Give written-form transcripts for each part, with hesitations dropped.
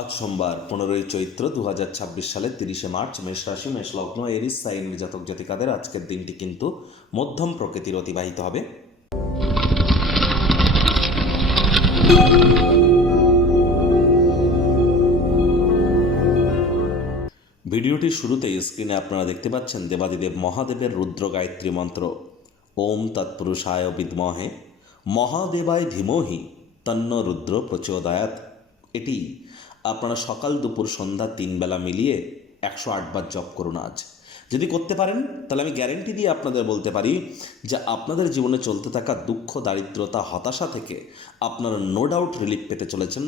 আজ সোমবার 15ই চৈত্র 2026 সালের 30শে মার্চ, মেষ রাশি, মেষ লগ্ন, এরিস সাইনের জাতক জাতিকাদের আজকের দিনটি কিন্তু মধ্যম প্রকৃতির অতিবাহিত হবে। ভিডিওটির শুরুতেই স্ক্রিনে আপনারা দেখতে পাচ্ছেন দেবাদিদেব মহাদেবের রুদ্র গায়ত্রী মন্ত্র। ওম তৎপুরুষায় বিদ্মহে মহাদেবায় ধীমহি তন্ন রুদ্র প্রচোদয়াৎ। এটি আপনারা সকাল দুপুর সন্ধ্যা 3 বেলা মিলিয়ে 108 বার জপ করুন। আজ যদি করতে পারেন তাহলে আমি গ্যারেন্টি দিয়ে আপনাদের বলতে পারি যে আপনাদের জীবনে চলতে থাকা দুঃখ, দারিদ্রতা, হতাশা থেকে আপনারা নো ডাউট রিলিফ পেতে চলেছেন,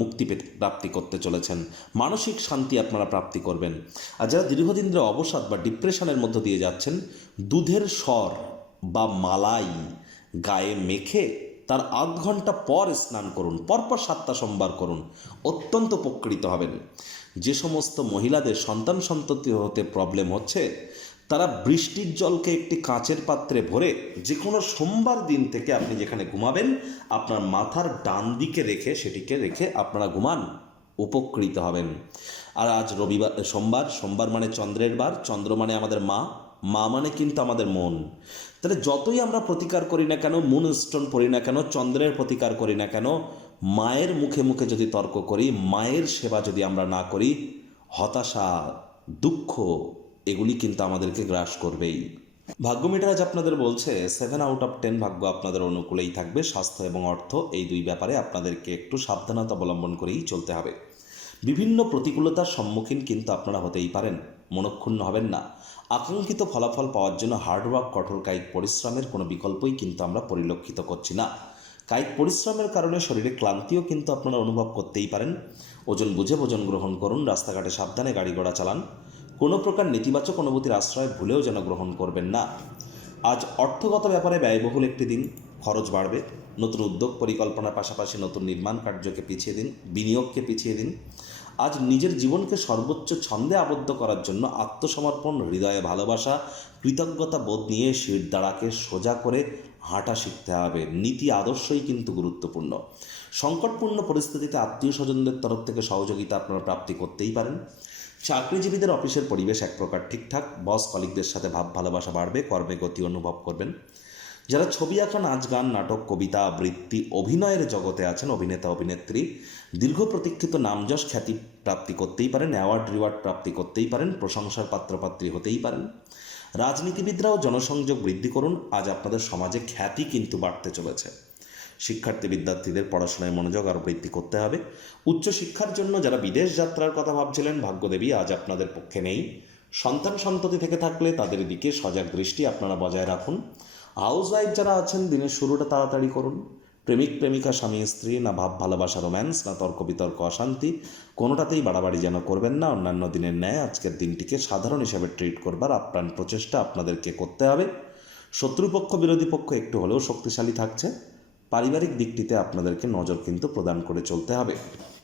মুক্তি পেতে প্রাপ্তি করতে চলেছেন, মানসিক শান্তি আপনারা প্রাপ্তি করবেন। আর যারা দীর্ঘদিন ধরে অবসাদ বা ডিপ্রেশনের মধ্য দিয়ে যাচ্ছেন, দুধের স্বর বা মালাই গায়ে মেখে তার 8 ঘন্টা পর স্নান করুন, পরপর 7টা সোমবার করুন, অত্যন্ত উপকৃত হবেন। যে সমস্ত মহিলাদের সন্তান সন্ততি হতে প্রবলেম হচ্ছে, তারা বৃষ্টির জলকে একটি কাঁচের পাত্রে ভরে যে কোনো সোমবার দিন থেকে আপনি যেখানে ঘুমাবেন আপনার মাথার ডান দিকে সেটিকে রেখে আপনারা ঘুমান, উপকৃত হবেন। আর আজ রবিবার, সোমবার মানে চন্দ্রের বার, চন্দ্র মানে আমাদের মা মানে কিন্তু আমাদের মন। তাহলে যতই আমরা প্রতিকার করি না কেন, মুন স্টোন পড়ি না কেন, চন্দ্রের প্রতিকার করি না কেন, মায়ের মুখে মুখে যদি তর্ক করি, মায়ের সেবা যদি আমরা না করি, হতাশা, দুঃখ এগুলি কিন্তু আমাদেরকে গ্রাস করবেই। ভাগ্য মিটার আজ আপনাদের বলছে 7 আউট অফ 10 ভাগ্য আপনাদের অনুকূলেই থাকবে। স্বাস্থ্য এবং অর্থ এই দুই ব্যাপারে আপনাদেরকে একটু সাবধানতা অবলম্বন করেই চলতে হবে। বিভিন্ন প্রতিকূলতার সম্মুখীন কিন্তু আপনারা হতেই পারেন, মনক্ষুণ্ণ হবেন না। আকাঙ্ক্ষিত ফলাফল পাওয়ার জন্য হার্ডওয়ার্ক, কঠোর কায়িক পরিশ্রমের কোনো বিকল্পই কিন্তু আমরা পরিলক্ষিত করছি না। কায়িক পরিশ্রমের কারণে শরীরে ক্লান্তিও কিন্তু আপনারা অনুভব করতেই পারেন। ওজন বুঝে ভোজন গ্রহণ করুন, রাস্তাঘাটে সাবধানে গাড়ি ঘোড়া চালান, কোনো প্রকার নেতিবাচক অনুভূতির আশ্রয় ভুলেও যেন গ্রহণ করবেন না। আজ অর্থগত ব্যাপারে ব্যয়বহুল একটি দিন, খরচ বাড়বে। নতুন উদ্যোগ পরিকল্পনার পাশাপাশি নতুন নির্মাণ কার্যকে পিছিয়ে দিন, বিনিয়োগকে পিছিয়ে দিন। আজ নিজের জীবনকে সর্বোচ্চ ছন্দে আবদ্ধ করার জন্য আত্মসমর্পণ, হৃদয়ে ভালোবাসা, কৃতজ্ঞতা বোধ নিয়ে শির দাঁড়াকে সোজা করে হাঁটা শিখতে হবে। নীতি আদর্শই কিন্তু গুরুত্বপূর্ণ। সংকটপূর্ণ পরিস্থিতিতে আত্মীয় স্বজনদের তরফ থেকে সহযোগিতা আপনারা প্রাপ্তি করতেই পারেন। চাকরিজীবীদের অফিসের পরিবেশ এক প্রকার ঠিকঠাক, বস কলিগদের সাথে ভাব ভালোবাসা বাড়বে, কর্মে গতি অনুভব করবেন। যারা ছবি আঁকা, নাচ গান, নাটক, কবিতা আবৃত্তি, অভিনয়ের জগতে আছেন, অভিনেতা অভিনেত্রী, দীর্ঘ প্রতীক্ষিত নামযশ খ্যাতি প্রাপ্তি করতেই পারেন, অ্যাওয়ার্ড রিওয়ার্ড প্রাপ্তি করতেই পারেন, প্রশংসার পাত্রপাত্রী হতেই পারেন। রাজনীতিবিদরাও জনসংযোগ বৃদ্ধি করুন, আজ আপনাদের সমাজে খ্যাতি কিন্তু বাড়তে চলেছে। শিক্ষার্থী বিদ্যার্থীদের পড়াশোনায় মনোযোগ আরও বৃদ্ধি করতে হবে। উচ্চশিক্ষার জন্য যারা বিদেশ যাত্রার কথা ভাবছিলেন, ভাগ্যদেবী আজ আপনাদের পক্ষে নেই। সন্তান সন্ততি থেকে থাকলে তাদের দিকে সজাগ দৃষ্টি আপনারা বজায় রাখুন। হাউসওয়াইফ যারা আছেন, দিনের শুরুটা তাড়াতাড়ি করুন। প্রেমিক প্রেমিকা, স্বামী স্ত্রী, না ভাব ভালোবাসা রোম্যান্স, না তর্ক বিতর্ক অশান্তি, কোনোটাতেই বাড়াবাড়ি যেন করবেন না। অন্যান্য দিনের ন্যায় আজকের দিনটিকে সাধারণ হিসেবে ট্রিট করবার আপ্রাণ প্রচেষ্টা আপনাদেরকে করতে হবে। শত্রুপক্ষ বিরোধী পক্ষ একটু হলেও শক্তিশালী থাকছে। পারিবারিক দিকটিতে আপনাদেরকে নজর কিন্তু প্রদান করে চলতে হবে।